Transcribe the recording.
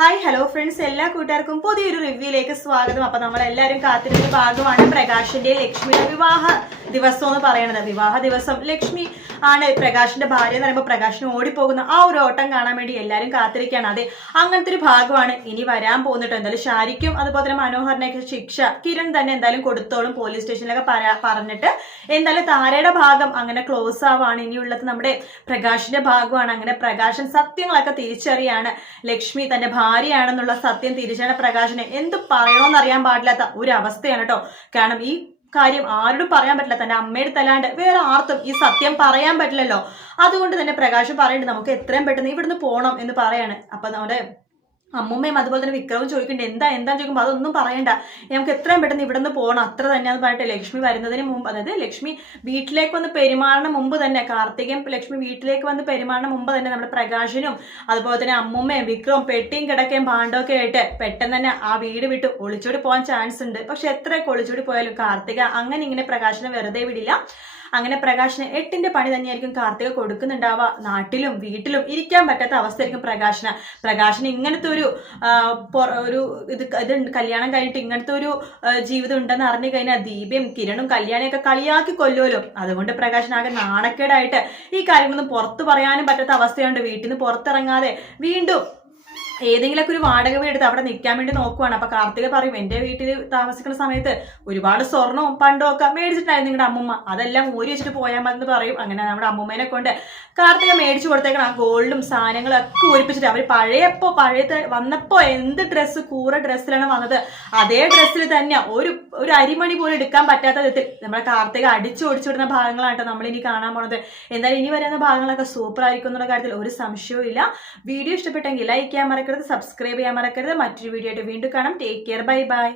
Hi hello friends, എല്ലാ കൂട്ടുകാർക്കും പുതിയൊരു റിവ്യൂയിലേക്ക് സ്വാഗതം. അപ്പൊ നമ്മളെല്ലാവരും കാത്തിരുന്ന ഭാഗമാണ് പ്രകാശിന്റെ ലക്ഷ്മിയുടെ വിവാഹ ദിവസം എന്ന് പറയുന്നത്. വിവാഹ ദിവസം ലക്ഷ്മി ആണ് പ്രകാശിന്റെ ഭാര്യ എന്ന് പറയുമ്പോൾ പ്രകാശിന് ഓടിപ്പോകുന്ന ആ ഒരു ഓട്ടം കാണാൻ വേണ്ടി എല്ലാവരും കാത്തിരിക്കുകയാണ്. അതെ, അങ്ങനത്തെ ഒരു ഭാഗമാണ് ഇനി വരാൻ പോകുന്നിട്ട്. എന്തായാലും ഷാരിക്കും അതുപോലെ തന്നെ മനോഹറിനെയൊക്കെ ശിക്ഷ കിരൺ തന്നെ എന്തായാലും കൊടുത്തോളും പോലീസ് സ്റ്റേഷനിലൊക്കെ പറഞ്ഞിട്ട് എന്തായാലും താരയുടെ ഭാഗം അങ്ങനെ ക്ലോസ് ആവാണ്. ഇനിയുള്ളത് നമ്മുടെ പ്രകാശിന്റെ ഭാഗമാണ്. അങ്ങനെ പ്രകാശൻ സത്യങ്ങളൊക്കെ തിരിച്ചറിയാണ്. ലക്ഷ്മി തന്റെ ഭാര്യയാണെന്നുള്ള സത്യം തിരിച്ചറിഞ്ഞ പ്രകാശനെ എന്ത് പറയണമെന്നറിയാൻ പാടില്ലാത്ത ഒരു അവസ്ഥയാണ് കേട്ടോ. കാരണം ഈ കാര്യം ആരോടും പറയാൻ പറ്റില്ല, തന്റെ അമ്മയുടെ തല്ലാണ്ട് വേറെ ആർക്കും ഈ സത്യം പറയാൻ പറ്റില്ലല്ലോ. അതുകൊണ്ട് തന്നെ പ്രകാശം പറയുന്നുണ്ട് നമുക്ക് എത്രയും പെട്ടെന്ന് ഇവിടുന്ന് പോകണം എന്ന് പറയാണ്. അപ്പൊ നമ്മുടെ അമ്മൂമ്മയും അതുപോലെ തന്നെ വിക്രവും ചോദിക്കുന്നുണ്ട് എന്താ ചോദിക്കുമ്പോൾ അതൊന്നും പറയണ്ട, നമുക്ക് എത്രയും പെട്ടെന്ന് ഇവിടെ നിന്ന് പോകണം, അത്ര തന്നെയാന്ന് പറഞ്ഞിട്ട് ലക്ഷ്മി വരുന്നതിന് മുമ്പ്, അതായത് ലക്ഷ്മി വീട്ടിലേക്ക് വന്ന് പെരുമാറുന്ന മുമ്പ് തന്നെ, കാർത്തികയും ലക്ഷ്മി വീട്ടിലേക്ക് വന്ന് പെരുമാറുന്ന മുമ്പ് തന്നെ നമ്മുടെ പ്രകാശനും അതുപോലെ തന്നെ അമ്മൂമ്മയും വിക്രവും പെട്ടിയും കിടക്കയും പാണ്ടൊക്കെ ആയിട്ട് പെട്ടെന്ന് തന്നെ ആ വീട് വിട്ട് ഒളിച്ചോടി പോകാൻ ചാൻസ് ഉണ്ട്. പക്ഷെ എത്രയൊക്കെ ഒളിച്ചോടി പോയാലും കാർത്തിക അങ്ങനെ ഇങ്ങനെ പ്രകാശനെ വെറുതെ വിടില്ല. അങ്ങനെ പ്രകാശന് 8ന്റെ പണി തന്നെയായിരിക്കും കാർത്തിക കൊടുക്കുന്നുണ്ടാവുക. നാട്ടിലും വീട്ടിലും ഇരിക്കാൻ പറ്റാത്ത അവസ്ഥയായിരിക്കും പ്രകാശന് ഇങ്ങനത്തെ ഒരു ഇത് കല്യാണം കഴിഞ്ഞിട്ട് ഇങ്ങനത്തെ ഒരു ജീവിതം ഉണ്ടെന്ന് അറിഞ്ഞു കഴിഞ്ഞാൽ ദീപയും കിരണും കല്യാണിയൊക്കെ കളിയാക്കി കൊല്ലുമല്ലോ. അതുകൊണ്ട് പ്രകാശനാകെ നാണക്കേടായിട്ട് ഈ കാര്യങ്ങളൊന്നും പുറത്തു പറയാനും പറ്റാത്ത അവസ്ഥയുണ്ട്. വീട്ടിൽ നിന്ന് പുറത്തിറങ്ങാതെ വീണ്ടും ഏതെങ്കിലുമൊക്കെ ഒരു വാടക വീടെടുത്ത് അവിടെ നിൽക്കാൻ വേണ്ടി നോക്കുവാണ്. അപ്പൊ കാർത്തിക പറയും, എന്റെ വീട്ടിൽ താമസിക്കുന്ന സമയത്ത് ഒരുപാട് സ്വർണവും പണ്ടവും ഒക്കെ മേടിച്ചിട്ടായിരുന്നു നിങ്ങളുടെ അമ്മൂമ്മ, അതെല്ലാം ഊരി വെച്ചിട്ട് പോയാൽ മതി എന്ന് പറയും. അങ്ങനെ നമ്മുടെ അമ്മൂമ്മേനെ കൊണ്ട് കാർത്തിക മേടിച്ചു കൊടുത്തേക്കണം ആ ഗോൾഡും സാധനങ്ങളും ഒക്കെ ഊരിപ്പിച്ചിട്ട്. അവർ പഴയ വന്നപ്പോ എന്ത് കൂറ ഡ്രസ്സിലാണ് വന്നത്, അതേ ഡ്രസ്സിൽ തന്നെ ഒരു അരിമണി പോലും എടുക്കാൻ പറ്റാത്ത വിധത്തിൽ നമ്മുടെ കാർത്തിക ഓടിച്ചുവിടുന്ന ഭാഗങ്ങളാണ് നമ്മൾ ഇനി കാണാൻ പോണത്. എന്തായാലും ഇനി വരുന്ന ഭാഗങ്ങളൊക്കെ സൂപ്പർ ആയിരിക്കും എന്നുള്ള കാര്യത്തിൽ ഒരു സംശയവും ഇല്ല. വീഡിയോ ഇഷ്ടപ്പെട്ടെങ്കിൽ ലൈക്ക് ചെയ്യാൻ മറക്കരുത്, സബ്സ്ക്രൈബ് ചെയ്യാൻ മറക്കരുത്. മറ്റൊരു വീഡിയോ ആയിട്ട് വീണ്ടും കാണാം. Take care, bye bye.